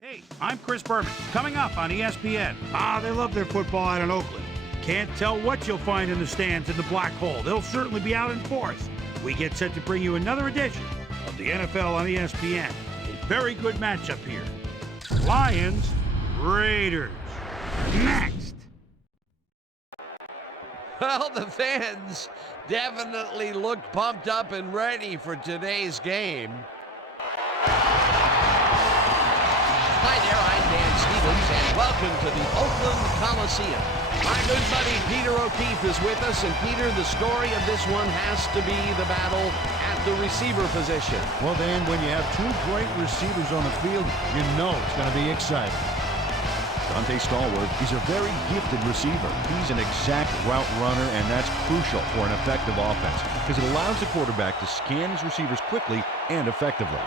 Hey, I'm Chris Berman. Coming up on ESPN. They love their football out in Oakland. Can't tell what you'll find in the stands in the Black Hole. They'll certainly be out in force. We get set to bring you another edition of the NFL on ESPN. A very good matchup here. Lions, Raiders. Next. Well, the fans definitely look pumped up and ready for today's game. Hi there, I'm Dan Stevens, and welcome to the Oakland Coliseum. My good buddy Peter O'Keefe is with us, and Peter, the story of this one has to be the battle at the receiver position. Well, Dan, when you have two great receivers on the field, you know it's going to be exciting. Dante Stallworth is a very gifted receiver. He's an exact route runner, and that's crucial for an effective offense because it allows the quarterback to scan his receivers quickly and effectively.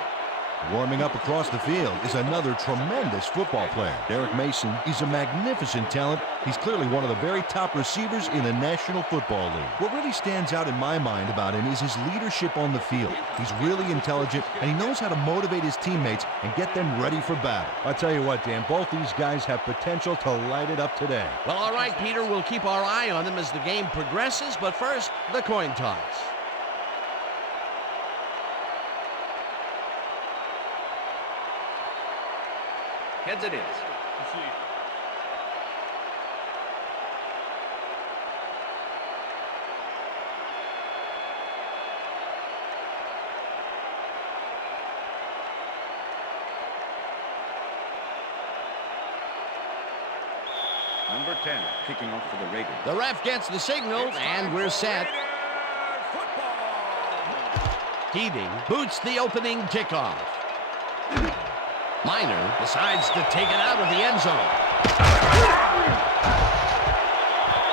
Warming up across the field is another tremendous football player. Derek Mason is a magnificent talent. He's clearly one of the very top receivers in the National Football League. What really stands out in my mind about him is his leadership on the field. He's really intelligent, and he knows how to motivate his teammates and get them ready for battle. I'll tell you what, Dan, both these guys have potential to light it up today. Well, all right, Peter, we'll keep our eye on them as the game progresses, but first, the coin toss. Heads it is. Number 10, kicking off for the Raiders. The ref gets the signal, and we're set. Keating boots the opening kickoff. Minor decides to take it out of the end zone.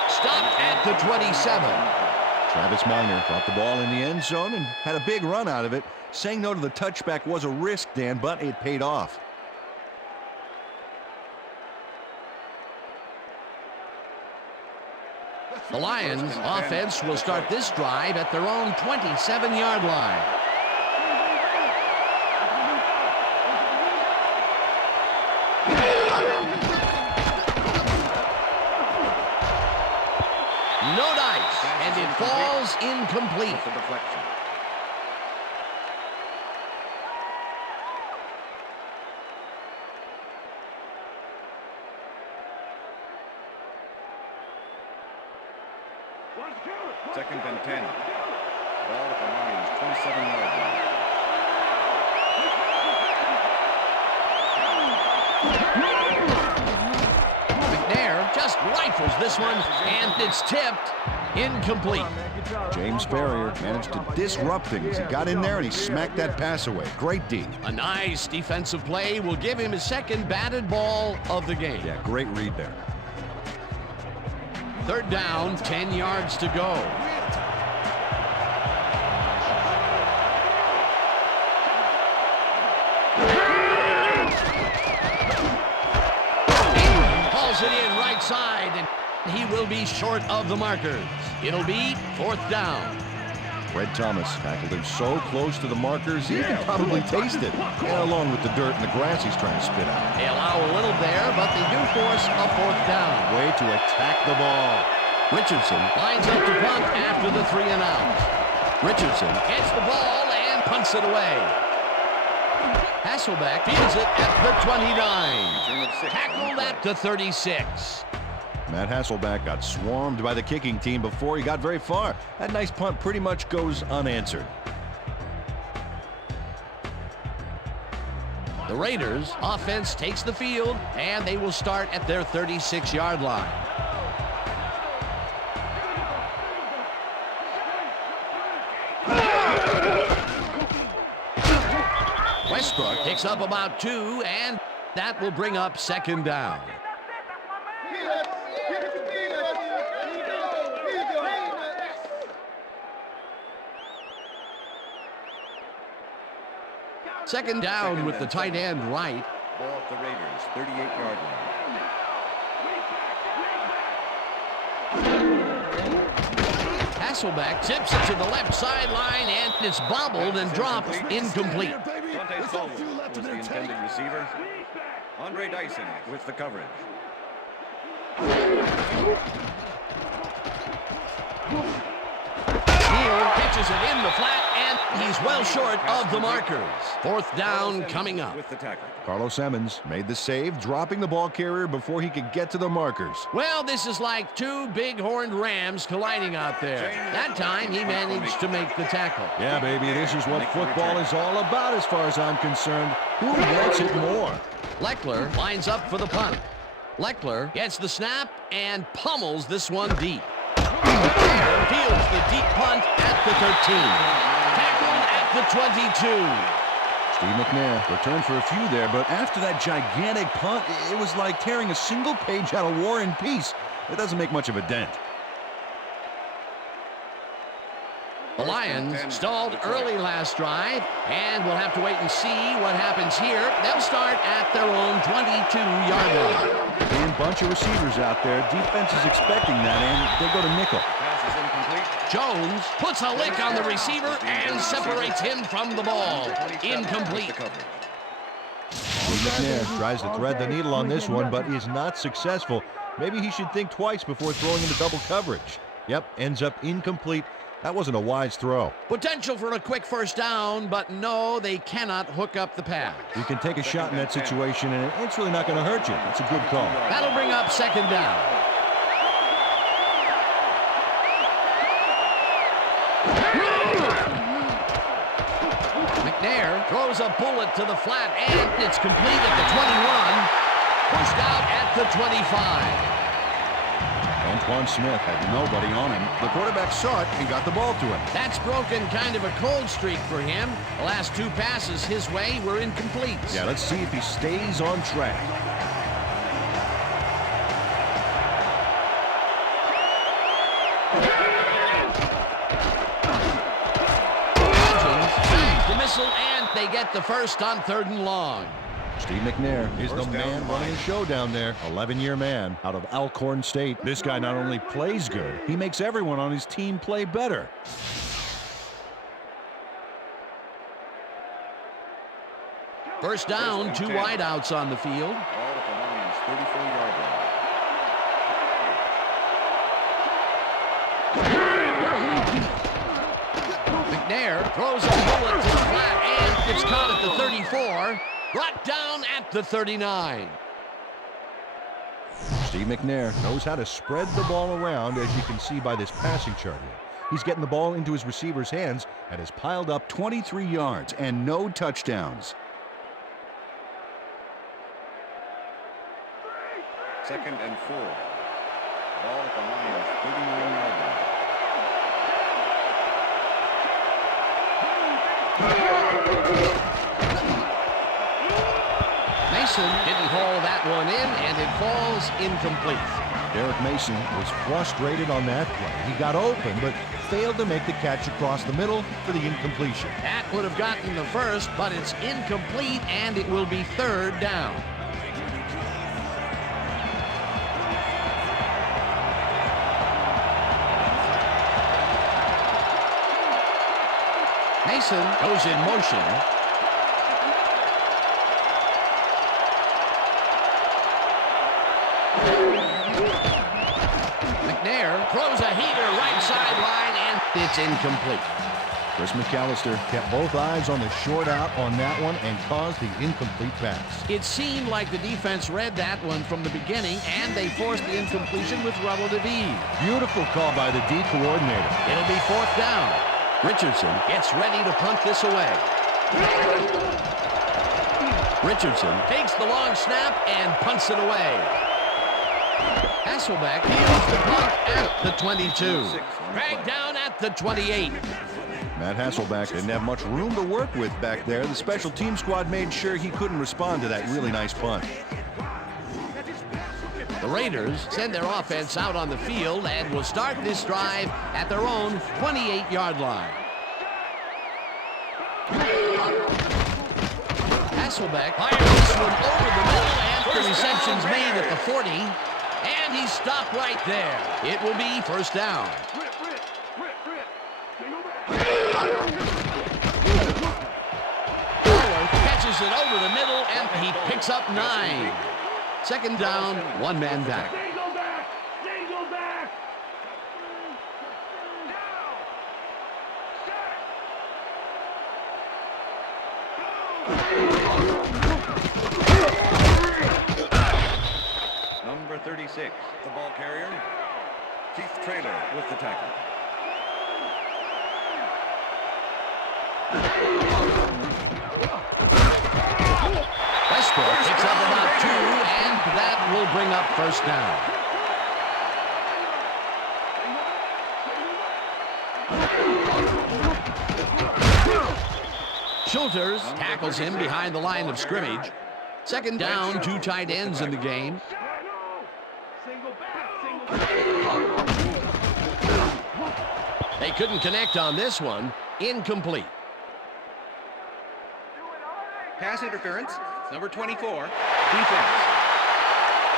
Stopped at the 27. Travis Minor got the ball in the end zone and had a big run out of it. Saying no to the touchback was a risk, Dan, but it paid off. The Lions offense will start this drive at their own 27-yard line. No dice, and it falls incomplete. Second and 10. Ball at the Lions' 27-yard line. McNair just rifles this one, and it's tipped incomplete. James Farrior managed to disrupt things. He got in there and he smacked that pass away. Great D. A nice defensive play will give him his second batted ball of the game. Yeah, great read there. Third down, 10 yards to go. Hauls it in right side, and he will be short of the markers. It'll be fourth down. Fred Thomas tackled him so close to the markers, he can probably taste it. And along with the dirt and the grass he's trying to spit out. They allow a little there, but they do force a fourth down. Way to attack the ball. Richardson lines up to punt after the 3 and out. Richardson gets the ball and punts it away. Hasselbeck fields it at the 29. Tackled at the 36. Matt Hasselbeck got swarmed by the kicking team before he got very far. That nice punt pretty much goes unanswered. The Raiders offense takes the field, and they will start at their 36-yard line. Westbrook picks up about 2, and that will bring up second down. Second down with the tight end right. Ball at the Raiders' 38-yard line. Hasselbeck tips it to the left sideline, and it's bobbled and dropped incomplete. Dante There's no fuel Stallworth left was in the their tank. intended receiver. Andre Dyson with the coverage. Neal pitches it in the flat, and he's well short of the markers. Fourth down coming up. With the tackle. Carlos Emmons made the save, dropping the ball carrier before he could get to the markers. Well, this is like two big-horned rams colliding out there. That time, he managed to make the tackle. Yeah, baby, this is what football is all about as far as I'm concerned. Who wants it more? Leckler lines up for the punt. Leckler gets the snap and pummels this one deep. Fields the deep punt at the 13. Tackled at the 22. Steve McNair returned for a few there, but after that gigantic punt, it was like tearing a single page out of War and Peace. It doesn't make much of a dent. The Lions stalled early last drive, and we'll have to wait and see what happens here. They'll start at their own 22-yard line. Being a bunch of receivers out there, defense is expecting that, and they go to nickel. Pass is incomplete. Jones puts a lick on the receiver and separates him from the ball. Incomplete. Steve McNair tries to thread the needle on this one, but is not successful. Maybe he should think twice before throwing into double coverage. Yep, ends up incomplete. That wasn't a wise throw. Potential for a quick first down, but no, they cannot hook up the pass. You can take a shot in that situation, and it's really not going to hurt you. It's a good call. That'll bring up second down. McNair throws a bullet to the flat, and it's complete at the 21. Pushed out at the 25. Antoine Smith had nobody on him. The quarterback saw it and got the ball to him. That's broken kind of a cold streak for him. The last two passes his way were incomplete. Yeah, let's see if he stays on track. The missile, and they get the first on 3rd and long. Steve McNair is the man running the show down there. 11-year man out of Alcorn State. This guy not only plays good, he makes everyone on his team play better. First down, two wideouts on the field. All at the Lions' 34-yard line. McNair throws a bullet to the flat, and it's caught at the 34. Brought down at the 39. Steve McNair knows how to spread the ball around, as you can see by this passing chart here. He's getting the ball into his receiver's hands and has piled up 23 yards and no touchdowns. 2nd and 4. Ball at the Lions' 39-yard line. Mason didn't haul that one in, and it falls incomplete. Derek Mason was frustrated on that play. He got open, but failed to make the catch across the middle for the incompletion. That would have gotten the first, but it's incomplete, and it will be 3rd down. Mason goes in motion. McNair throws a heater right sideline, and it's incomplete. Chris McAllister kept both eyes on the short out on that one and caused the incomplete pass. It seemed like the defense read that one from the beginning, and they forced the incompletion with relative ease. Beautiful call by the D coordinator. It'll be 4th down. Richardson gets ready to punt this away. Richardson takes the long snap and punts it away. Hasselbeck fields the punt at the 22. Dragged down at the 28. Matt Hasselbeck didn't have much room to work with back there. The special team squad made sure he couldn't respond to that really nice punt. The Raiders send their offense out on the field and will start this drive at their own 28-yard line. Hasselbeck fires this one over the middle, and the reception's made at the 40, and he's stopped right there. It will be 1st down. Forward Tosses it over the middle, and he picks up 9. Second down, one man back. Number 36, the ball carrier, Keith Traylor with the tackle. Westbrook picks up about 2, and that will bring up first down. Schulters tackles him behind the line of scrimmage. Second down, 2 tight ends in the game. They couldn't connect on this one. Incomplete. Pass interference, number 24, defense.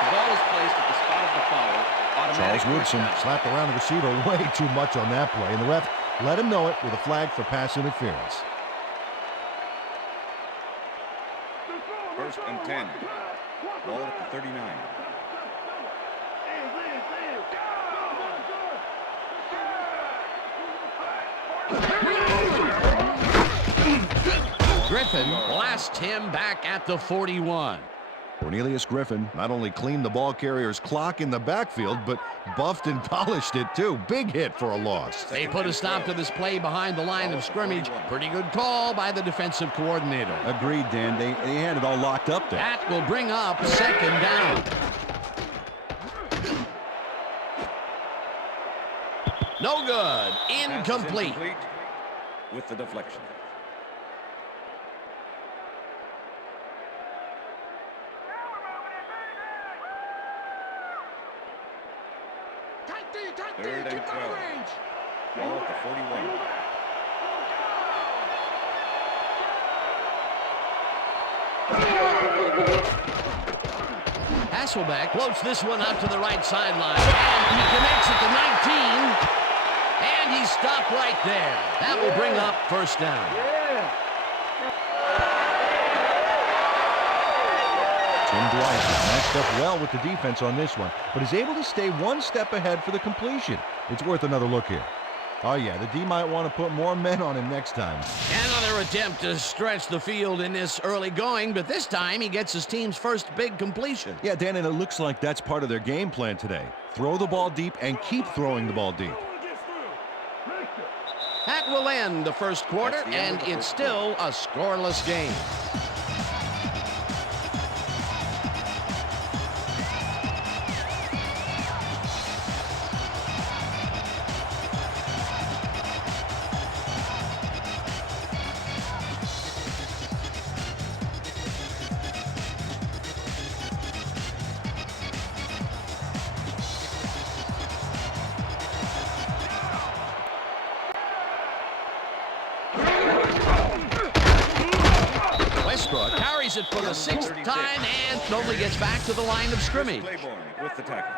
The ball is placed at the spot of the foul. Charles Automatic Woodson touchdown. slapped around the receiver way too much on that play, and the ref let him know it with a flag for pass interference. 1st and 10. Ball at the 39. Griffin blasts him back at the 41. Cornelius Griffin not only cleaned the ball carrier's clock in the backfield, but buffed and polished it too. Big hit for a loss. They put a stop to this play behind the line of scrimmage. Pretty good call by the defensive coordinator. Agreed, Dan. They had it all locked up there. That will bring up second down. No good. Pass is Incomplete. incomplete with the deflection. Third and 12. Ball at the 41. Hasselbeck floats this one out to the right sideline. And he connects at the 19. And he's stopped right there. That will bring up first down. Tim Dwight is matched up well with the defense on this one, but is able to stay one step ahead for the completion. It's worth another look here. Oh yeah, the D might want to put more men on him next time. Another attempt to stretch the field in this early going, but this time he gets his team's first big completion. Yeah, Dan, and it looks like that's part of their game plan today. Throw the ball deep and keep throwing the ball deep. That will end the first quarter, and it's still a scoreless game. Westbrook carries it for the 6th time and slowly gets back to the line of scrimmage. Claiborne with the tackle.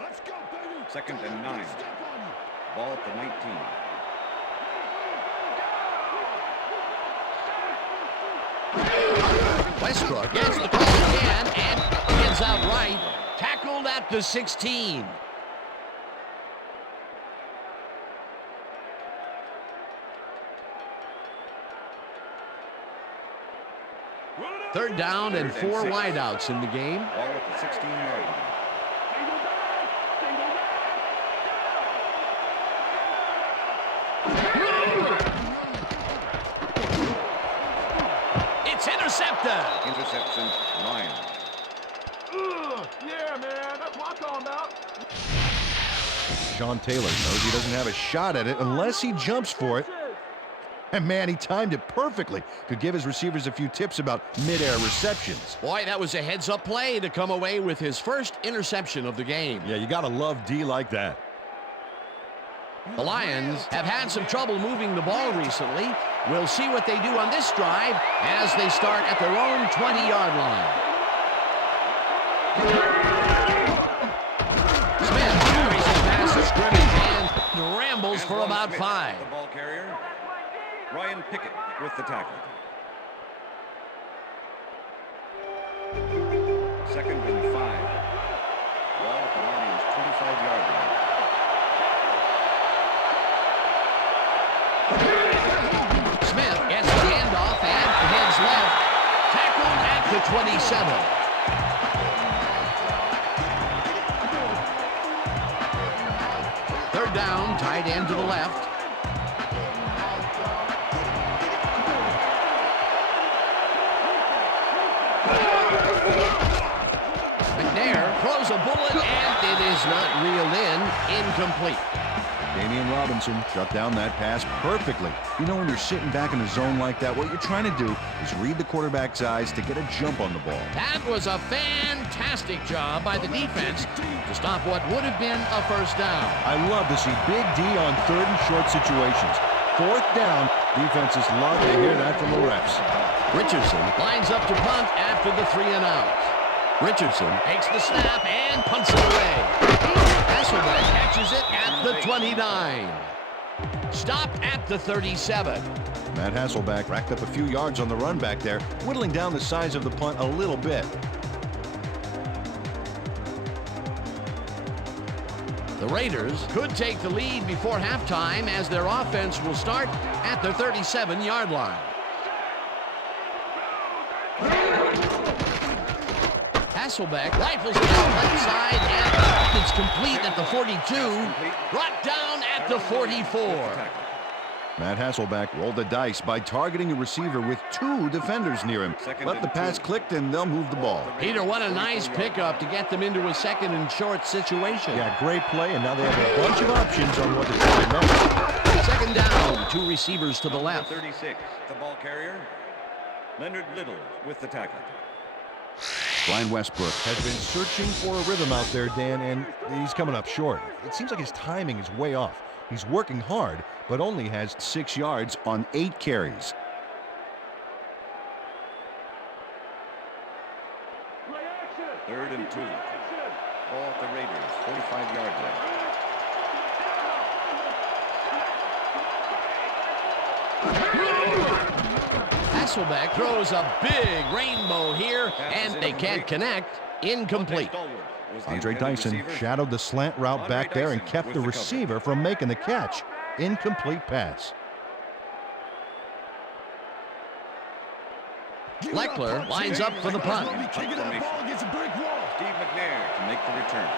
Let's go, baby. 2nd and 9. Ball at the 19. Westbrook gets the call again and heads out right. Tackled at the 16. Third down and 4 wideouts in the game. Ball at the 16-yard line. It's intercepted. Interception, Lions. Yeah, man, that's what I'm talking about. Sean Taylor knows he doesn't have a shot at it unless he jumps for it. And man, he timed it perfectly. Could give his receivers a few tips about mid-air receptions. Boy, that was a heads-up play to come away with his first interception of the game. Yeah, you gotta love D like that. The Lions have had some trouble moving the ball recently. We'll see what they do on this drive as they start at their own 20-yard line. Smith and rambles for about 5. The ball carrier. Ryan Pickett with the tackle. Second and 5. Ball at the Lions' 25-yard line. Smith gets the handoff and heads left. Tackled at the 27. Third down, tight end to the left. McNair throws a bullet, and it is not reeled in. Incomplete. Damian Robinson shut down that pass perfectly. You know, when you're sitting back in a zone like that, what you're trying to do is read the quarterback's eyes to get a jump on the ball. That was a fantastic job by the defense to stop what would have been a first down. I love to see Big D on third and short situations. Fourth down, defenses love to hear that from the refs. Richardson lines up to punt after the 3 and out. Richardson takes the snap and punts it away. Hasselbeck catches it at the 29. Stopped at the 37. Matt Hasselbeck racked up a few yards on the run back there, whittling down the size of the punt a little bit. The Raiders could take the lead before halftime as their offense will start at their 37-yard line. Hasselbeck rifles it out left side, and it's complete at the 42, brought down at the 44. Matt Hasselbeck rolled the dice by targeting a receiver with 2 defenders near him. Let the pass clicked, and they'll move the ball. Peter, what a nice pickup to get them into a second and short situation. Yeah, great play, and now they have a bunch of options on what to try next. Second down, 2 receivers to the left. 36, the ball carrier. Leonard Little with the tackle. Brian Westbrook has been searching for a rhythm out there, Dan, and he's coming up short. It seems like his timing is way off. He's working hard, but only has 6 yards on 8 carries. Third and 2. Ball at the Raiders, 45-yard line. Hasselbeck throws a big rainbow here, and they can't connect. Incomplete. Andre Dyson shadowed the slant route back there and kept the receiver from making the catch. Incomplete pass. Leckler lines up for the punt. Steve McNair to make the return.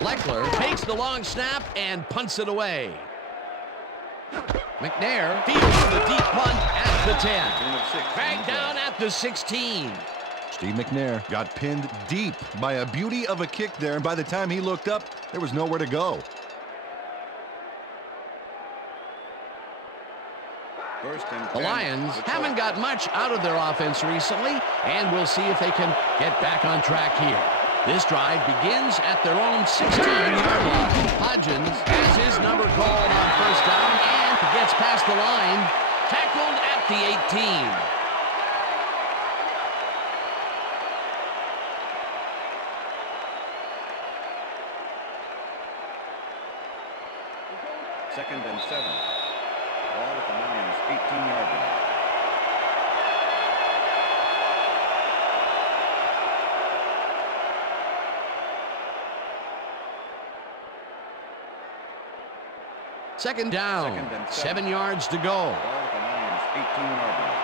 Leckler takes the long snap and punts it away. McNair fields the deep punt at the 10. Dragged down at the 16. Steve McNair got pinned deep by a beauty of a kick there, and by the time he looked up, there was nowhere to go. The Lions haven't got much out of their offense recently, and we'll see if they can get back on track here. This drive begins at their own 16-yard line. Hodgins has his number called on first down and gets past the line, tackled at the 18. Second and 7. Ball at the Lions' 18-yard line. Second down, 7 yards to go. Ball at the Lions' 18-yard line.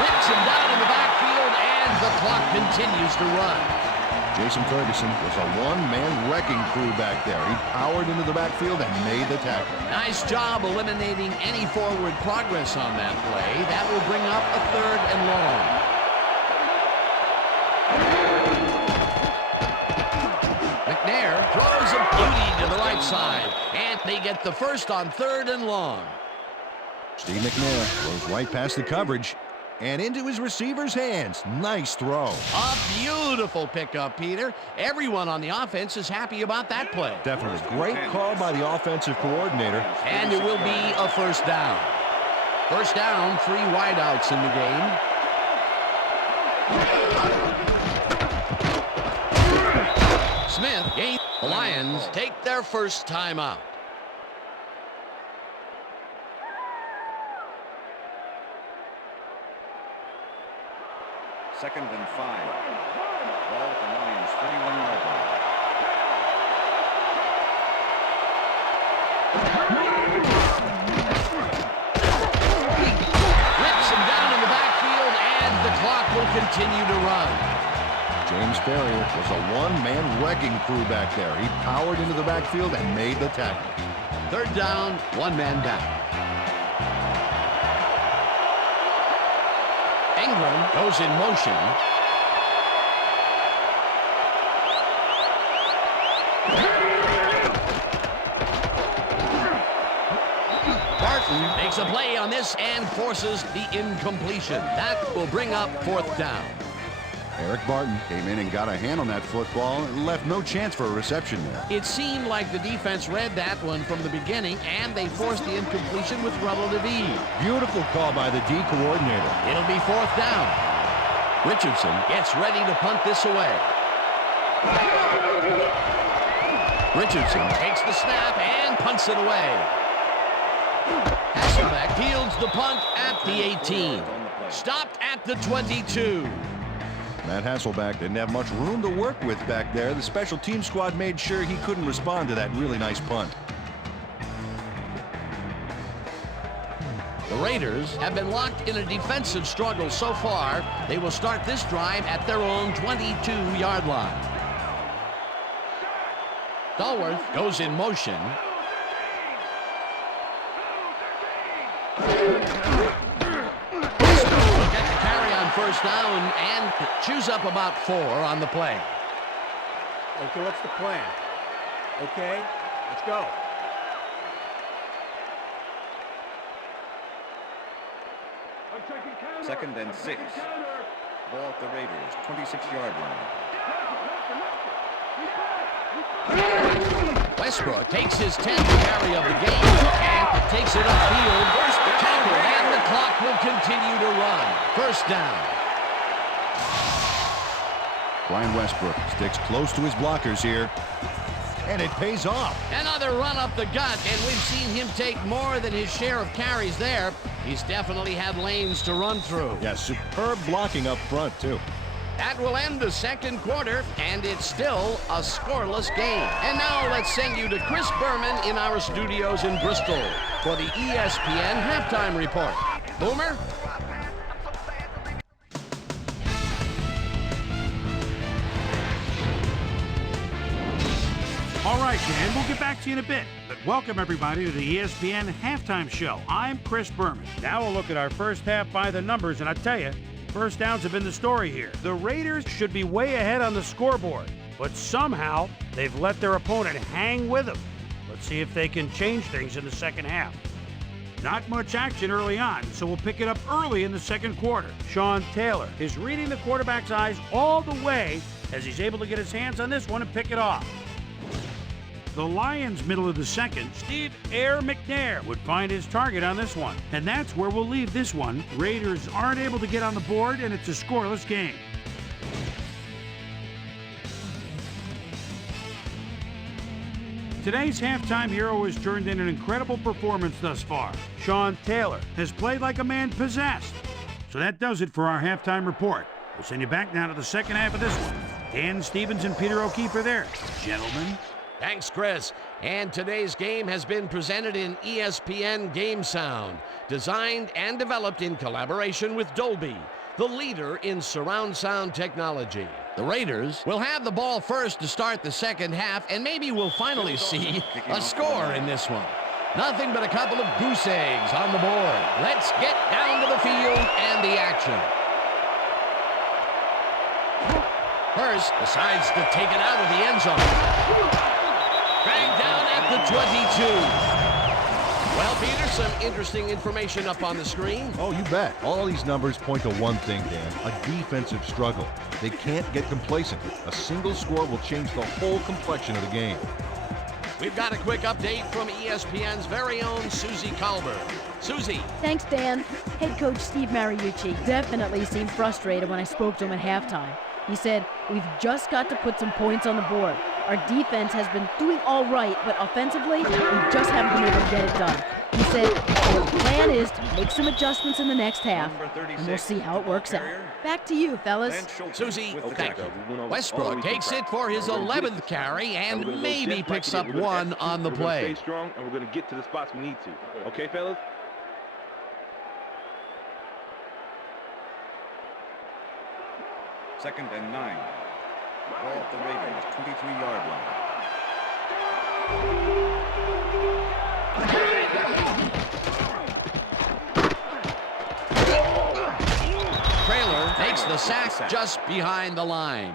Whips him down in the backfield, and the clock continues to run. Jason Ferguson was a one-man wrecking crew back there. He powered into the backfield and made the tackle. Nice job eliminating any forward progress on that play. That will bring up a 3rd and long. McNair throws a beauty to the right side, and they get the first on 3rd and long. Steve McNair goes right past the coverage and into his receiver's hands. Nice throw. A beautiful pickup, Peter. Everyone on the offense is happy about that play. Definitely. Great call by the offensive coordinator. And it will be a first down. First down, 3 wideouts in the game. Smith gains. The Lions take their first timeout. Second and 5. Ball at the Lions' 31-yard line. Rips him down in the backfield, and the clock will continue to run. James Farrior was a one-man wrecking crew back there. He powered into the backfield and made the tackle. Third down, 1 man down. Ingram goes in motion. Barton makes a play on this and forces the incompletion. That will bring up 4th down. Eric Barton came in and got a hand on that football and left no chance for a reception there. It seemed like the defense read that one from the beginning, and they forced the incompletion with relative ease. Beautiful call by the D coordinator. It'll be 4th down. Richardson gets ready to punt this away. Richardson takes the snap and punts it away. Hasselbeck fields the punt at the 18. Stopped at the 22. Matt Hasselbeck didn't have much room to work with back there. The special team squad made sure he couldn't respond to that really nice punt. The Raiders have been locked in a defensive struggle so far. They will start this drive at their own 22-yard line. Stallworth goes in motion. First down and chews up about 4 on the play. Okay, what's the plan? Okay, let's go. Second and 6. Ball at the Raiders' 26-yard line. Westbrook takes his 10th carry of the game and takes it upfield. First tackle, and the clock will continue to run. First down. Brian Westbrook sticks close to his blockers here, and it pays off. Another run up the gut, and we've seen him take more than his share of carries there. He's definitely had lanes to run through. Yeah, superb blocking up front, too. That will end the second quarter, and it's still a scoreless game. And now let's send you to Chris Berman in our studios in Bristol for the ESPN Halftime Report. Boomer? All right, Dan, we'll get back to you in a bit. But welcome, everybody, to the ESPN Halftime Show. I'm Chris Berman. Now we'll look at our first half by the numbers, and I tell you, first downs have been the story here. The Raiders should be way ahead on the scoreboard, but somehow they've let their opponent hang with them. Let's see if they can change things in the second half. Not much action early on, so we'll pick it up early in the second quarter. Sean Taylor is reading the quarterback's eyes all the way as he's able to get his hands on this one and pick it off. The Lions' middle of the second, Steve Air McNair would find his target on this one. And that's where we'll leave this one. Raiders aren't able to get on the board, and it's a scoreless game. Today's halftime hero has turned in an incredible performance thus far. Sean Taylor has played like a man possessed. So that does it for our halftime report. We'll send you back now to the second half of this one. Dan Stevens and Peter O'Keefe are there. Gentlemen. Thanks, Chris. And today's game has been presented in ESPN Game Sound, designed and developed in collaboration with Dolby, the leader in surround sound technology. The Raiders will have the ball first to start the second half, and maybe we'll finally see a score in this one. Nothing but a couple of goose eggs on the board. Let's get down to the field and the action. Hurst decides to take it out of the end zone. Dragged down at the 22. Well, Peter, some interesting information up on the screen. Oh, you bet. All these numbers point to one thing, Dan, a defensive struggle. They can't get complacent. A single score will change the whole complexion of the game. We've got a quick update from ESPN's very own Susie Colbert. Susie. Thanks, Dan. Head coach Steve Mariucci definitely seemed frustrated when I spoke to him at halftime. He said, "We've just got to put some points on the board. Our defense has been doing all right, but offensively, we just haven't been able to get it done." He said, "The plan is to make some adjustments in the next half, and we'll see how it works out." Back to you, fellas. Susie, thank you. Westbrook takes it for his 11th carry and maybe picks up one on the play. Stay strong, and we're going to get to the spots we need to. Okay, fellas? Second and 9. Ball at the Ravens' 23-yard line. Traylor makes the sack just behind the line.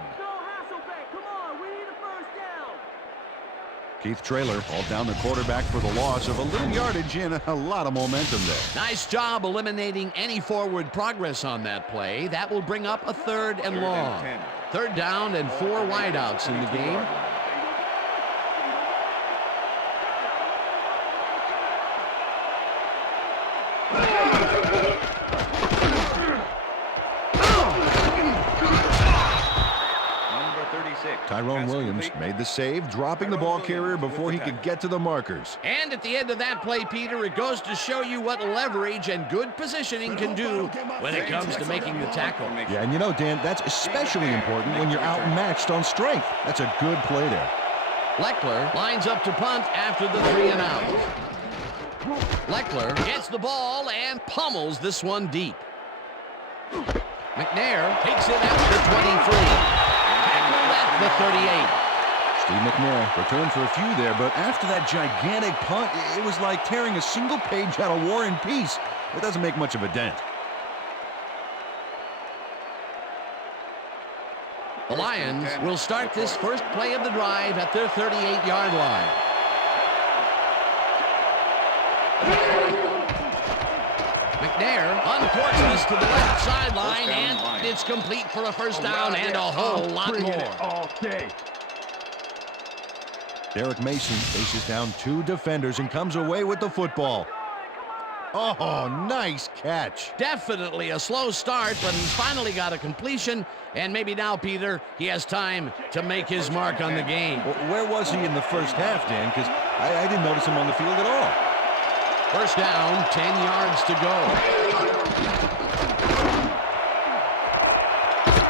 Keith Traylor hauled down the quarterback for the loss of a little yardage and a lot of momentum there. Nice job eliminating any forward progress on that play. That will bring up a 3rd and long. 3rd down and 4 wideouts in the game. Tyrone Williams made the save, dropping the ball carrier before he could get to the markers. And at the end of that play, Peter, it goes to show you what leverage and good positioning can do when it comes to making the tackle. Yeah, and you know, Dan, that's especially important when you're outmatched on strength. That's a good play there. Leckler lines up to punt after the 3 and out. Leckler gets the ball and pummels this one deep. McNair takes it out to the 23. The 38. Steve McNair returned for a few there, but after that gigantic punt, it was like tearing a single page out of War and Peace. It doesn't make much of a dent. The Lions will start this first play of the drive at their 38-yard line. McNair uncorks this to the left sideline, and it's complete for a first down and a whole lot more. Derek Mason faces down 2 defenders and comes away with the football. Oh, nice catch. Definitely a slow start, but he's finally got a completion, and maybe now, Peter, he has time to make his mark on the game. Well, where was he in the first half, Dan? Because I didn't notice him on the field at all. First down, 10 yards to go.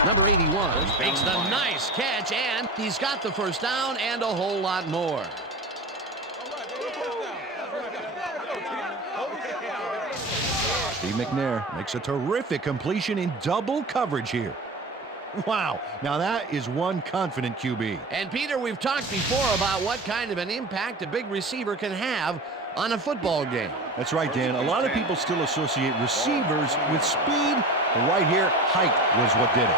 Number 81 makes the nice catch, and he's got the first down and a whole lot more. Steve McNair makes a terrific completion in double coverage here. Wow, now that is one confident QB. And Peter, we've talked before about what kind of an impact a big receiver can have on a football game. That's right, Dan. A lot of people still associate receivers with speed, but right here, height was what did it.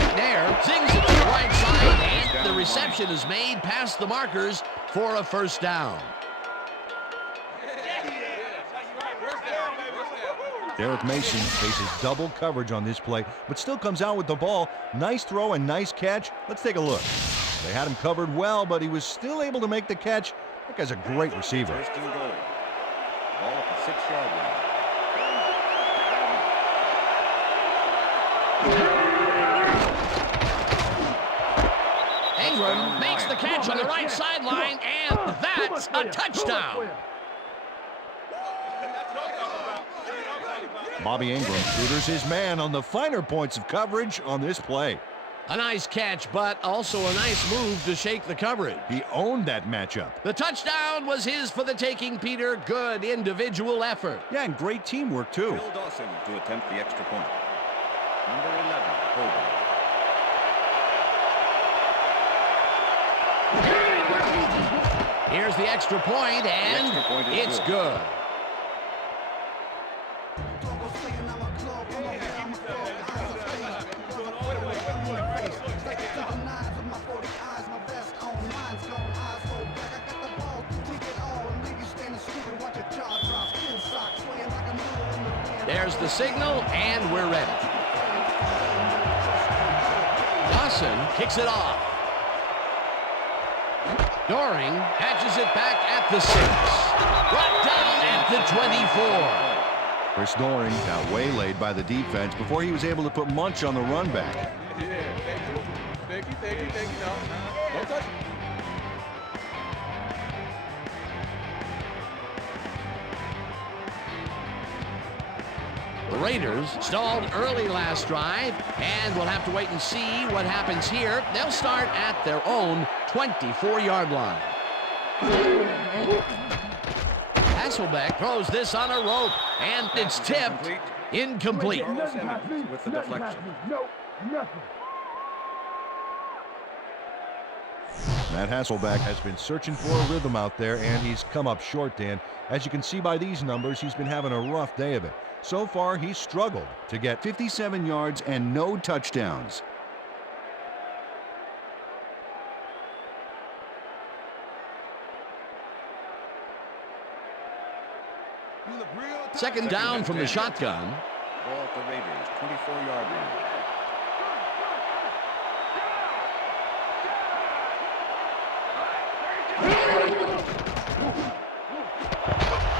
McNair zings it to the right side, and the reception is made past the markers for a first down. Derek Mason faces double coverage on this play, but still comes out with the ball. Nice throw and nice catch. Let's take a look. They had him covered well, but he was still able to make the catch. That guy's a great receiver. First and goal. Ball at the 6-yard line. Ingram makes the catch on the right sideline, and that's a touchdown. Bobby Ingram tutors his man on the finer points of coverage on this play. A nice catch, but also a nice move to shake the coverage. He owned that matchup. The touchdown was his for the taking, Peter. Good individual effort. Yeah, and great teamwork, too. Bill Dawson to attempt the extra point. Number 11, Hogan. Here's the extra point, and it's good. There's the signal, and we're ready. kicks it off. Doring catches it back at the 6. Brought down at the 24. Chris Doring got waylaid by the defense before he was able to put Munch on the run back. Yeah, thank you. No, don't touch it. The Raiders stalled early last drive, and we'll have to wait and see what happens here. They'll start at their own 24-yard line. Hasselbeck throws this on a rope, and it's tipped. Incomplete. Carlos Emmett with the deflection. Matt Hasselbeck has been searching for a rhythm out there, and he's come up short, Dan. As you can see by these numbers, he's been having a rough day of it. So far, he's struggled to get 57 yards and no touchdowns. Second down from the shotgun. Ball at the Raiders, 24-yard line.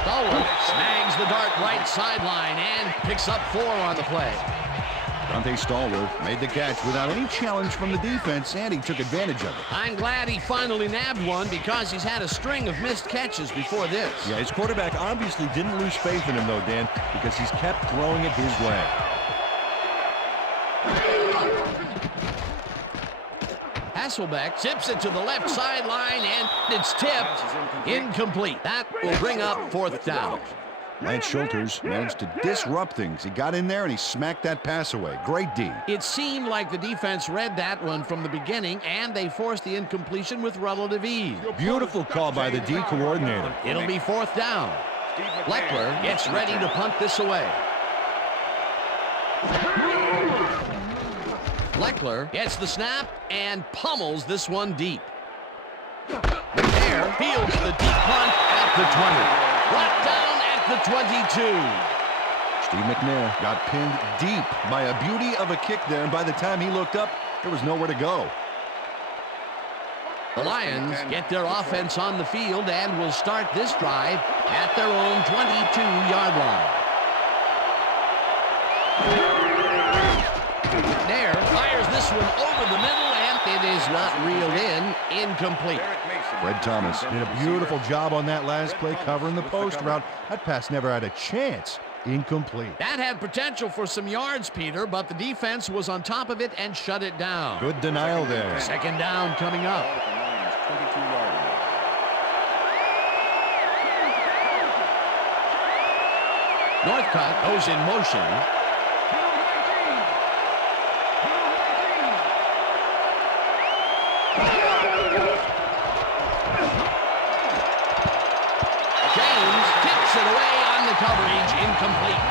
Stallworth snags the dart right sideline and picks up 4 on the play. Dante Stallworth made the catch without any challenge from the defense, and he took advantage of it. I'm glad he finally nabbed one because he's had a string of missed catches before this. Yeah, his quarterback obviously didn't lose faith in him, though, Dan, because he's kept throwing it his way. Hasselbeck zips it to the left sideline, and it's tipped. Incomplete. That will bring up 4th down. Lance Schulters managed to disrupt things. He got in there and he smacked that pass away. Great D. It seemed like the defense read that one from the beginning, and they forced the incompletion with relative ease. Beautiful call by the D coordinator. It'll be 4th down. Leckler gets ready to punt this away. Leckler gets the snap and pummels this one deep. McNair fields the deep punt at the 20. Brought down at the 22. Steve McNair got pinned deep by a beauty of a kick there, and by the time he looked up, there was nowhere to go. The Lions get their offense on the field and will start this drive at their own 22-yard line. McNair fires this one over the middle, and it is not reeled in. Incomplete. Fred Thomas did a beautiful job on that last play covering the post route. That pass never had a chance. Incomplete. That had potential for some yards, Peter, but the defense was on top of it and shut it down. Good denial there. Second down coming up. Northcutt goes in motion. Coverage incomplete.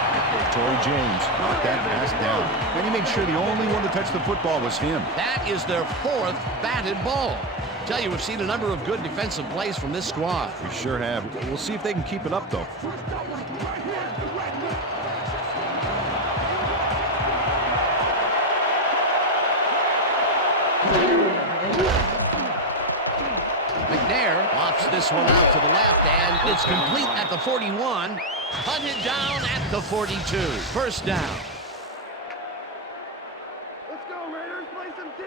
Torrey James knocked that pass down. And he made sure the only one to touch the football was him. That is their 4th batted ball. Tell you, we've seen a number of good defensive plays from this squad. We sure have. We'll see if they can keep it up, though. McNair lofts this one out to the left, and it's complete at the 41. Punted down at the 42. First down. Let's go, Raiders. Play some D.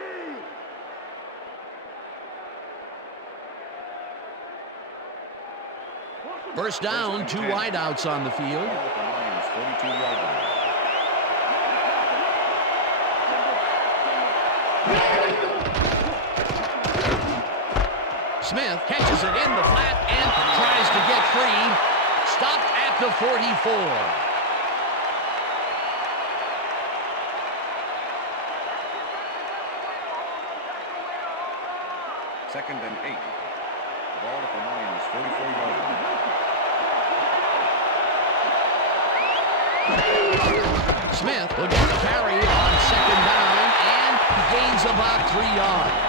First down, 2 wideouts on the field. Smith catches it in the flat and tries to get free. Stopped at the 44. Second and 8. Ball at the Lions' 44-yard line. Smith will get the carry on second down and gains about 3 yards.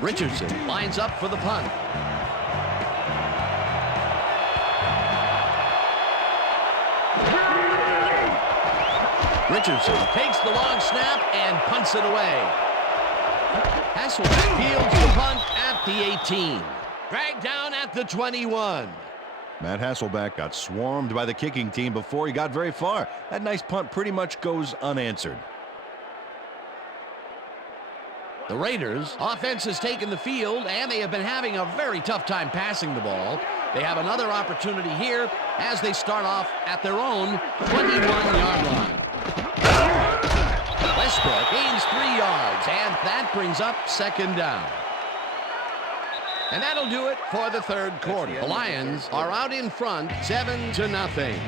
Richardson lines up for the punt. Richardson takes the long snap and punts it away. Hasselbeck fields the punt at the 18. Dragged down at the 21. Matt Hasselbeck got swarmed by the kicking team before he got very far. That nice punt pretty much goes unanswered. The Raiders offense has taken the field, and they have been having a very tough time passing the ball. They have another opportunity here as they start off at their own 21-yard line. Westbrook gains 3 yards, and that brings up second down. And that'll do it for the third quarter. The Lions are out in front, 7-0.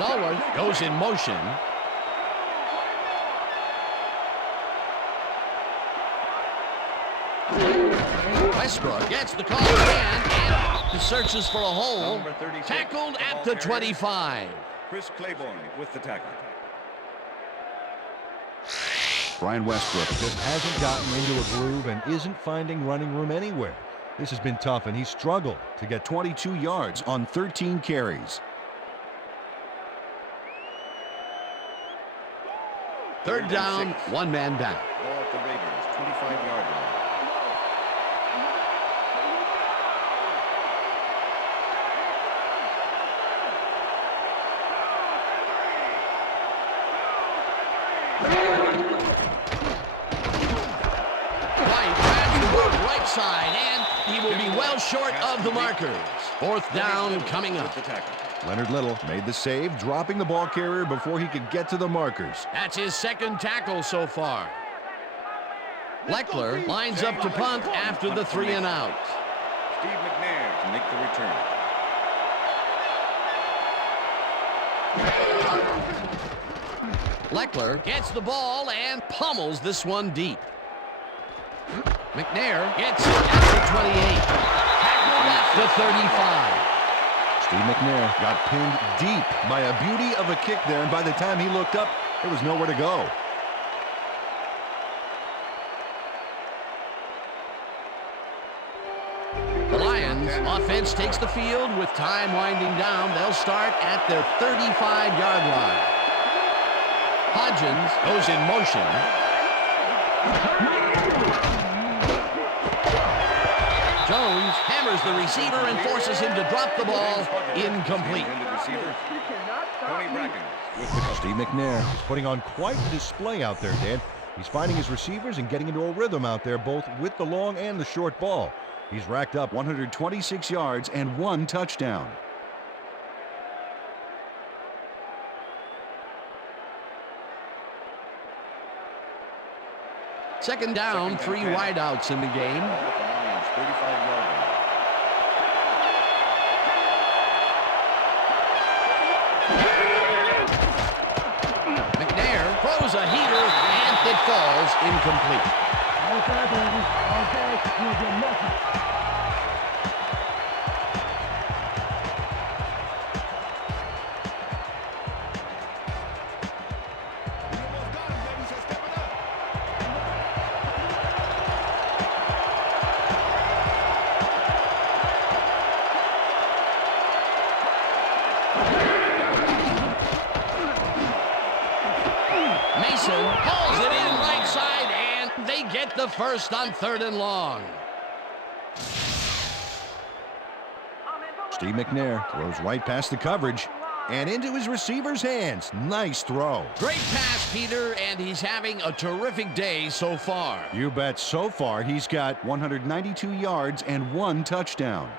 Stallworth goes in motion. Westbrook gets the call again and searches for a hole. Tackled at the 25. Chris Claiborne with the tackle. Brian Westbrook just hasn't gotten into a groove and isn't finding running room anywhere. This has been tough, and he's struggled to get 22 yards on 13 carries. Third down, 1 man down. Ball at the Raiders, 25-yard line. White grabs the ball right side, and he will be well short of the markers. Fourth down coming up. Leonard Little made the save, dropping the ball carrier before he could get to the markers. That's his second tackle so far. Leckler lines up to punt after the 3 and out. Steve McNair to make the return. Leckler gets the ball and pummels this one deep. McNair gets it at the 28. Tackled at the 35. Steve McNair got pinned deep by a beauty of a kick there, and by the time he looked up, there was nowhere to go. The Lions offense takes the field with time winding down. They'll start at their 35-yard line. Hodgins goes in motion. Jones hammers the receiver and forces him to drop the ball. Incomplete. Steve McNair is putting on quite the display out there, Dan. He's finding his receivers and getting into a rhythm out there, both with the long and the short ball. He's racked up 126 yards and 1 touchdown. Second down, 3 wideouts in the game. 35-yard line. McNair throws a heater, and it falls incomplete. Okay, baby. Okay, you'll get nothing. Mason hauls it in right side, and they get the first on 3rd and long. Steve McNair throws right past the coverage and into his receiver's hands. Nice throw. Great pass, Peter, and he's having a terrific day so far. You bet. So far, he's got 192 yards and 1 touchdown.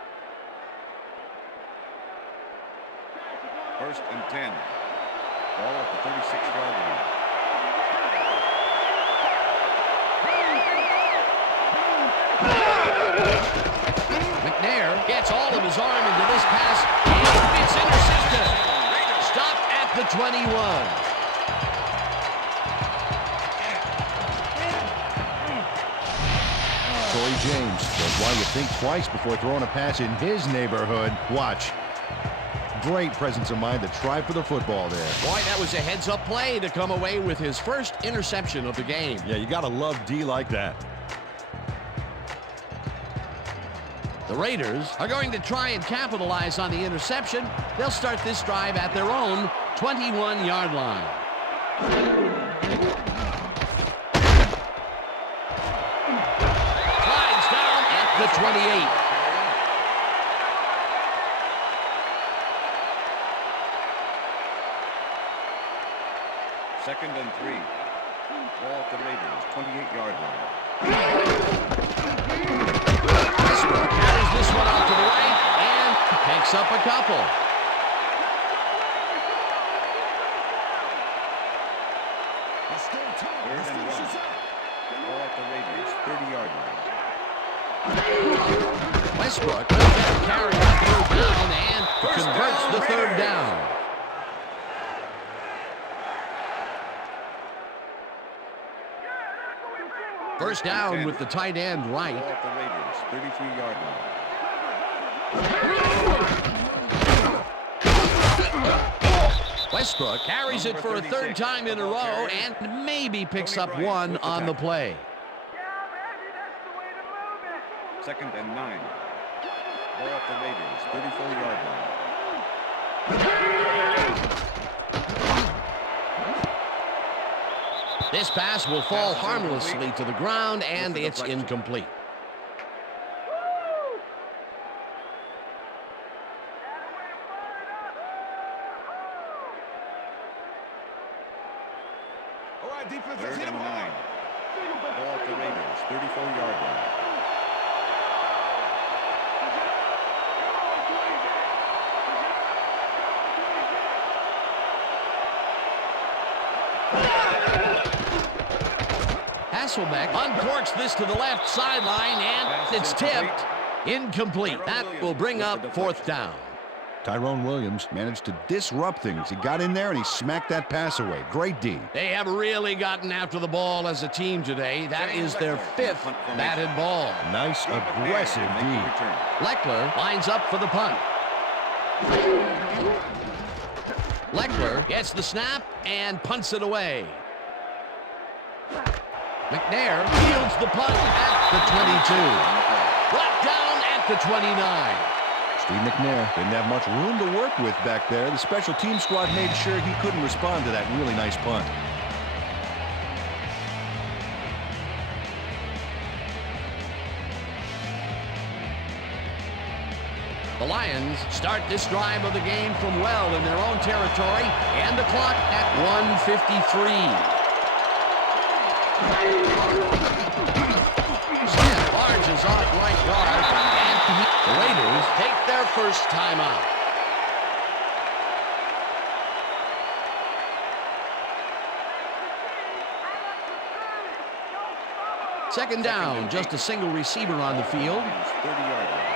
1st and 10. Ball at the 36-yard line. McNair gets all of his arm into this pass, and it's intercepted. Stopped at the 21. James. That's why you think twice before throwing a pass in his neighborhood. Watch. Great presence of mind to try for the football there. Boy, that was a heads-up play to come away with his first interception of the game. Yeah, you got to love D like that. The Raiders are going to try and capitalize on the interception. They'll start this drive at their own 21-yard line. Slides down at the 28. Second and 3. Ball at the Raiders, 28-yard line. Westbrook carries this one out to the right and picks up a couple. Third and 1. Ball at the Raiders, 30-yard line. Westbrook will get a carry on third down and converts the third down. First down with the tight end right. Ball at the Raiders, 33-yard line. Westbrook carries it for a third time in a row and maybe picks up one on the play. Second and 9. Ball at the Raiders, 34-yard line. This pass will fall harmlessly to the ground, and it's incomplete. Third and 9. Ball at the Raiders, 34-yard line. Hasselbeck uncorks this to the left sideline, and it's tipped. Incomplete. That will bring up fourth down. Tyrone Williams managed to disrupt things. He got in there and he smacked that pass away. Great D. They have really gotten after the ball as a team today. That is their fifth batted ball. Nice, aggressive D. Leckler lines up for the punt. Leckler gets the snap and punts it away. McNair fields the punt at the 22. Brought down at the 29. Steve McNair didn't have much room to work with back there. The special team squad made sure he couldn't respond to that really nice punt. The Lions start this drive of the game from well in their own territory, and the clock at 1:53. Smith barges off right guard, and the Raiders take their first timeout. Second down, just a single receiver on the field. 30-yard line.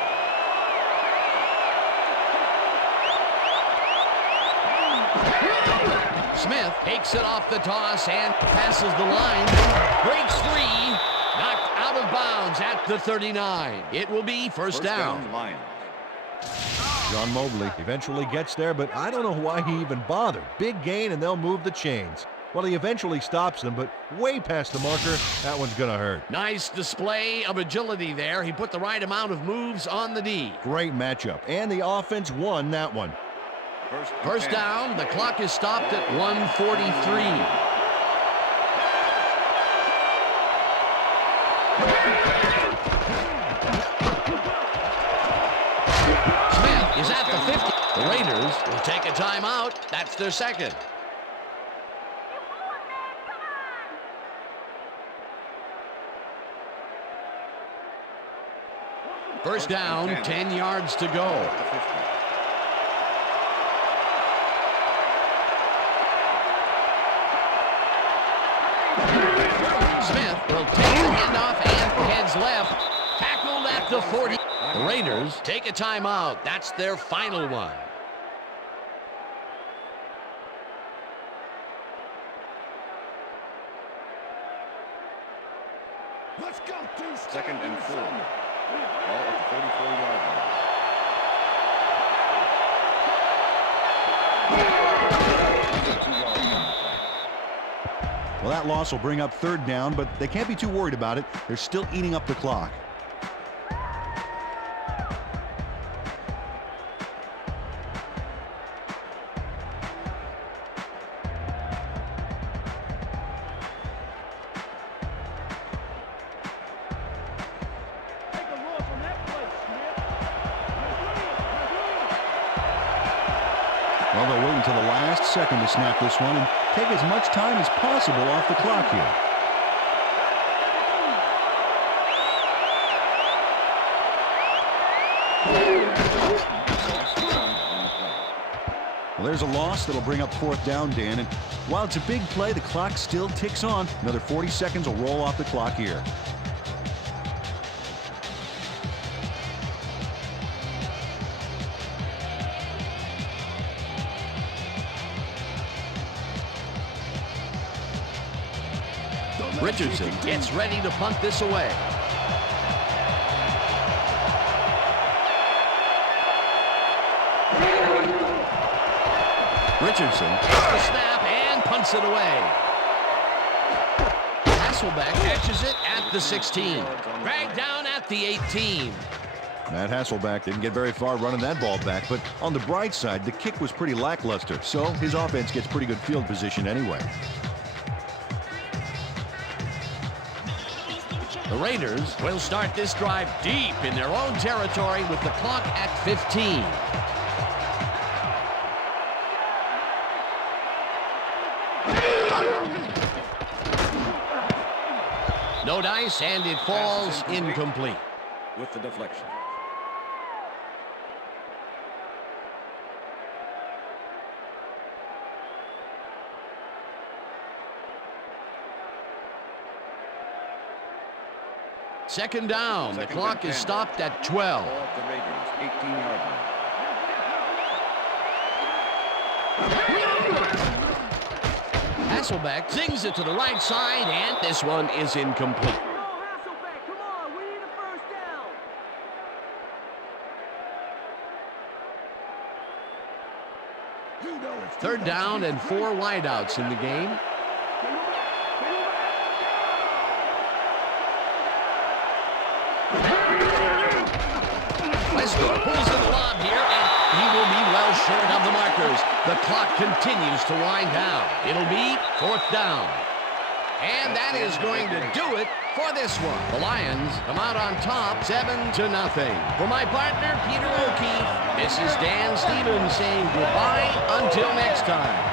Smith takes it off the toss and passes the line. Breaks free. Knocked out of bounds at the 39. It will be first down. Lions. John Mobley eventually gets there, but I don't know why he even bothered. Big gain, and they'll move the chains. Well, he eventually stops them, but way past the marker, that one's going to hurt. Nice display of agility there. He put the right amount of moves on the D. Great matchup, and the offense won that one. First down, the clock is stopped at 1:43. Smith is at the 50. The Raiders will take a timeout. That's their second. First down, 10 yards to go. Smith will take the handoff and heads left. Tackled at the 40. The Raiders take a timeout. That's their final one. Second and 4. Ball at the 34-yard line. Well, that loss will bring up third down, but they can't be too worried about it. They're still eating up the clock. Well, they'll wait until the last second to snap this one and take as much time as possible off the clock here. Well, there's a loss that'll bring up fourth down, Dan. And while it's a big play, the clock still ticks on. Another 40 seconds will roll off the clock here. Richardson gets ready to punt this away. Richardson gets the snap and punts it away. Hasselbeck catches it at the 16. Dragged down at the 18. Matt Hasselbeck didn't get very far running that ball back, but on the bright side, the kick was pretty lackluster, so his offense gets pretty good field position anyway. The Raiders will start this drive deep in their own territory with the clock at 15. No dice, and it falls incomplete. With the deflection. Second down. The clock is stopped at 12. Ball at the Raiders, 18-yard line. Hasselbeck zings it to the right side, and this one is incomplete. Third down and 4 wideouts in the game. Westbrook pulls in the lob here, and he will be well short of the markers. The clock continues to wind down. It'll be fourth down. And that is going to do it for this one. The Lions come out on top 7-0. For my partner, Peter O'Keefe, this is Dan Stevens saying goodbye until next time.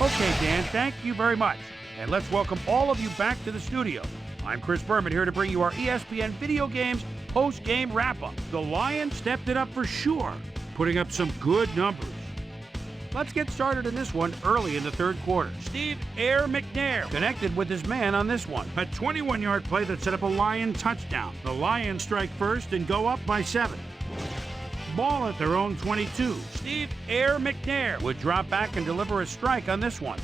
Okay, Dan, thank you very much. And let's welcome all of you back to the studio. I'm Chris Berman, here to bring you our ESPN Video Games post-game wrap-up. The Lions stepped it up for sure, putting up some good numbers. Let's get started in this one early in the third quarter. Steve Air McNair connected with his man on this one. A 21-yard play that set up a Lion touchdown. The Lions strike first and go up by 7. Ball at their own 22. Steve Air McNair would drop back and deliver a strike on this one.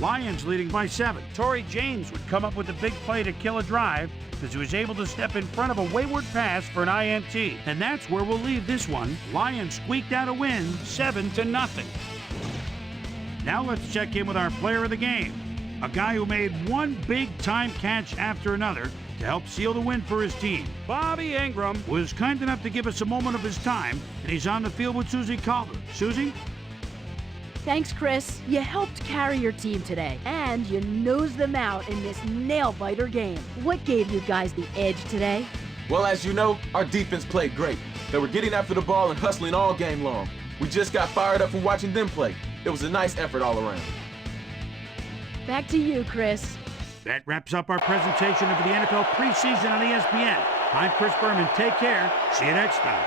Lions leading by 7. Torrey James would come up with a big play to kill a drive because he was able to step in front of a wayward pass for an INT. And that's where we'll leave this one. Lions squeaked out a win, 7-0. Now let's check in with our player of the game, a guy who made one big-time catch after another to help seal the win for his team. Bobby Ingram was kind enough to give us a moment of his time, and he's on the field with Susie Calder. Susie? Thanks, Chris. You helped carry your team today, and you nosed them out in this nail-biter game. What gave you guys the edge today? Well, as you know, our defense played great. They were getting after the ball and hustling all game long. We just got fired up from watching them play. It was a nice effort all around. Back to you, Chris. That wraps up our presentation of the NFL preseason on ESPN. I'm Chris Berman. Take care. See you next time.